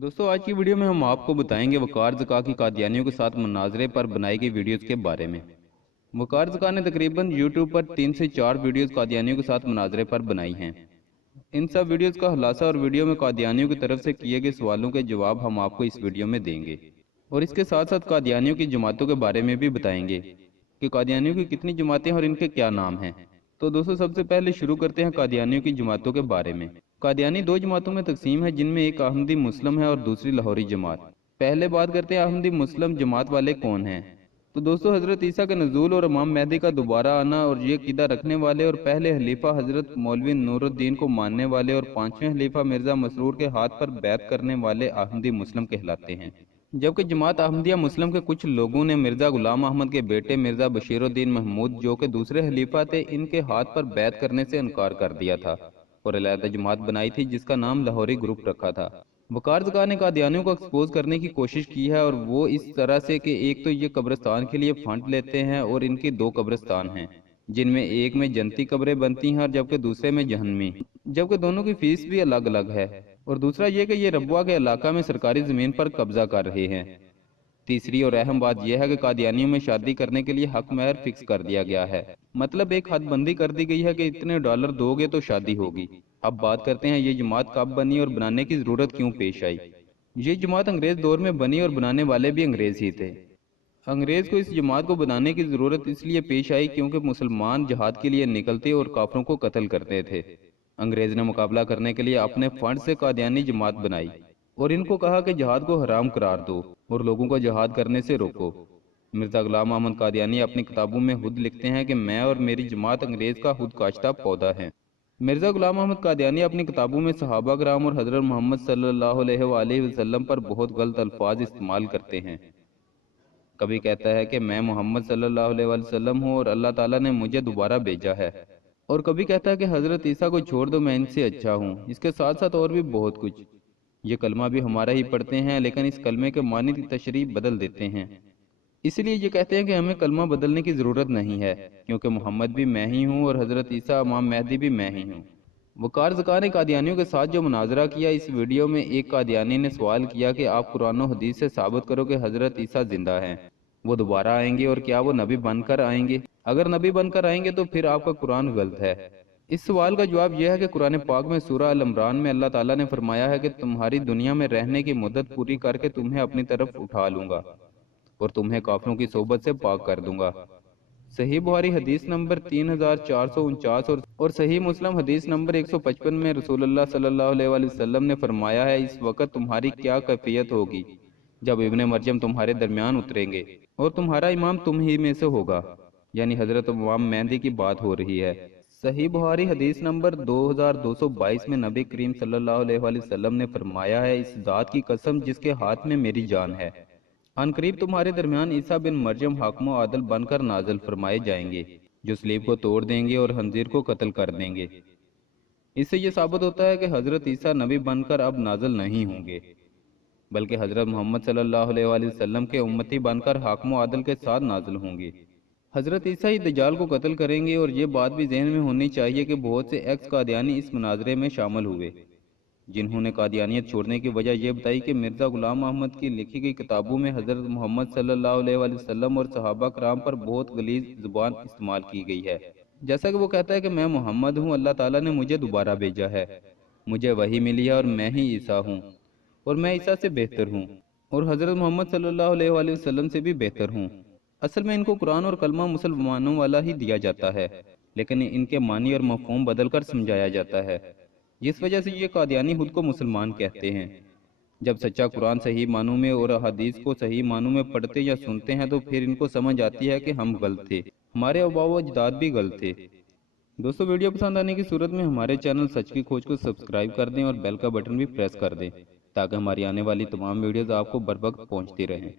दोस्तों आज की वीडियो में हम आपको बताएंगे वकार ज़का की कादियानियों के साथ मुनाजरे पर बनाई गई वीडियोस के बारे में। वकार ज़का ने तकरीबन यूट्यूब पर 3 से 4 वीडियोस कादियानियों के साथ मुनाजरे पर बनाई हैं। इन सब वीडियोस का खुलासा और वीडियो में कादियानियों की तरफ से किए गए सवालों के जवाब हम आपको इस वीडियो में देंगे और इसके साथ साथ कादियानियों की जमातों के बारे में भी बताएंगे कि कादियानियों की कितनी जमातें हैं और इनके क्या नाम हैं। तो दोस्तों सबसे पहले शुरू करते हैं कादियानियों की जमातों के बारे में। कादियानी दो जमातों में तकसीम है, जिनमें एक अहमदी मुस्लिम है और दूसरी लाहौरी जमात। पहले बात करते हैं अहमदी मुस्लिम जमात वाले कौन हैं। तो दोस्तों हजरत ईसा के नजूल और इमाम मेहदी का दोबारा आना और ये कीदा रखने वाले और पहले खलीफा हजरत मौलवी नूरुद्दीन को मानने वाले और पांचवें खलीफा मिर्जा मसरूर के हाथ पर बैत करने वाले अहमदी मुस्लिम कहलाते हैं। जबकि जमात अहमदिया मुस्लिम के कुछ लोगों ने मिर्जा गुलाम अहमद के बेटे मिर्जा बशीरुद्दीन महमूद जो कि दूसरे खलीफा थे, इनके हाथ पर बैत करने से इनकार कर दिया था और अलहदा जमात बनाई थी जिसका नाम लाहौरी ग्रुप रखा था। वकार ज़का ने कादियानियों को एक्सपोज करने की कोशिश की है और वो इस तरह से कि एक तो ये कब्रिस्तान के लिए फंड लेते हैं और इनकी दो कब्रिस्तान हैं, जिनमें एक में जनती कब्रें बनती हैं और जबकि दूसरे में जहन्नमी, जबकि दोनों की फीस भी अलग अलग है। और दूसरा ये कि ये रबुआ के इलाका में सरकारी ज़मीन पर कब्जा कर रहे हैं। तीसरी और अहम बात यह है कि कादियानियों में शादी करने के लिए हक महर फिक्स कर दिया गया है, मतलब एक हदबंदी कर दी गई है कि इतने डॉलर दोगे तो शादी होगी। अब बात करते हैं ये जमात कब बनी और बनाने की जरूरत क्यों पेश आई। ये जमात अंग्रेज दौर में बनी और बनाने वाले भी अंग्रेज ही थे। अंग्रेज को इस जमात को बनाने की जरूरत इसलिए पेश आई क्योंकि मुसलमान जहाद के लिए निकलते और काफरों को कत्ल करते थे। अंग्रेज ने मुकाबला करने के लिए अपने फंड से कादियानी जमात बनाई और इनको कहा कि जहाद को हराम करार दो और लोगों को जहाद करने से रोको। मिर्जा गुलाम अहमद कादियानी अपनी किताबों में खुद लिखते हैं कि मैं और मेरी जमात अंग्रेज का खुद काश्ता पौधा है। मिर्जा गुलाम अहमद कादियानी अपनी किताबों में सहाबा कराम और हजरत मोहम्मद सल्लल्लाहु अलैहि वसल्लम पर बहुत गलत अल्फाज इस्तेमाल करते हैं। कभी कहता है कि मैं मोहम्मद सल्लल्लाहु अलैहि वसल्लम हूँ और अल्लाह ताला ने मुझे दोबारा भेजा है, और कभी कहता है कि हजरत ईसा को छोड़ दो, मैं इनसे अच्छा हूँ। इसके साथ साथ और भी बहुत कुछ। ये कलमा भी हमारा ही पढ़ते हैं, लेकिन इस कलमे के मानी की तशरीह बदल देते हैं। इसलिए ये कहते हैं कि हमें कलमा बदलने की ज़रूरत नहीं है, क्योंकि मोहम्मद भी मैं ही हूँ और हज़रत ईसा इमाम मेहदी भी मैं ही हूँ। वकार ज़का ने कादियानियों के साथ जो मुनाजरा किया, इस वीडियो में एक कादियानी ने सवाल किया कि आप कुरान और हदीस से साबित करो कि हज़रत ईसा जिंदा हैं, वो दोबारा आएंगे और क्या वो नबी बनकर आएंगे। अगर नबी बनकर आएंगे तो फिर आपका कुरान गलत है। इस सवाल का जवाब यह है कि कुरान पाक में सूरह अल इमरान में अल्लाह ताला ने फरमाया है कि तुम्हारी दुनिया में रहने की मुद्दत पूरी करके तुम्हें अपनी तरफ उठा लूंगा और तुम्हें काफिरों की सोबत से पाक कर दूंगा। सही बुखारी हदीस नंबर 3449 और सही मुस्लिम हदीस नंबर 155 में रसूलुल्लाह सल्लल्लाहु अलैहि वसल्लम ने फरमाया है, इस वक्त तुम्हारी क्या कैफियत होगी जब इब्ने मरयम तुम्हारे दरमियान उतरेंगे और तुम्हारा इमाम तुम ही में से होगा, यानी हजरत इमाम मेहदी की बात हो रही है। सही बुखारी हदीस नंबर 2222 में नबी करीम सल्लल्लाहु अलैहि वसल्लम ने फरमाया है, इस जात की कसम जिसके हाथ में मेरी जान है, अनकरीब तुम्हारे दरमियान ईसा बिन मरयम हाकिम आदल बनकर नाजल फरमाए जाएंगे, जो सलीब को तोड़ देंगे और खंजीर को कत्ल कर देंगे। इससे यह साबित होता है कि हजरत ईसा नबी बनकर अब नाजल नहीं होंगे, बल्कि हजरत मोहम्मद सल्लल्लाहु अलैहि वसल्लम के उम्मती बनकर हाकिम आदल के साथ नाजल होंगे। हजरत ईसा ही दज्जाल को कत्ल करेंगे। और ये बात भी जहन में होनी चाहिए कि बहुत से एक्स कादियानी इस मुनाजरे में शामिल हुए, जिन्होंने कादियानियत छोड़ने की वजह यह बताई कि मिर्जा गुलाम अहमद की लिखी गई किताबों में हजरत मोहम्मद सल्लल्लाहु अलैहि वसल्लम और सहाबा कराम पर बहुत गलीज जुबान इस्तेमाल की गई है। जैसा कि वो कहता है कि मैं मोहम्मद हूँ, अल्लाह ताला ने मुझे दोबारा भेजा है, मुझे वही मिली है और मैं ही ईसा हूँ और मैं ईसा से बेहतर हूँ और हजरत मोहम्मद सल्लल्लाहु अलैहि वसल्लम से भी बेहतर हूँ। असल में इनको कुरान और कलमा मुसलमानों वाला ही दिया जाता है, लेकिन इनके मानी और मफहूम बदलकर समझाया जाता है, जिस वजह से ये कादियानी खुद को मुसलमान कहते हैं। जब सच्चा कुरान सही मानों में और हदीस को सही मानों में पढ़ते या सुनते हैं तो फिर इनको समझ आती है कि हम गलत थे, हमारे आबा व अजदाद भी गलत थे। दोस्तों वीडियो पसंद आने की सूरत में हमारे चैनल सच की खोज को सब्सक्राइब कर दें और बेल का बटन भी प्रेस कर दें, ताकि हमारी आने वाली तमाम वीडियोस आपको बर वक्त पहुंचती रहें।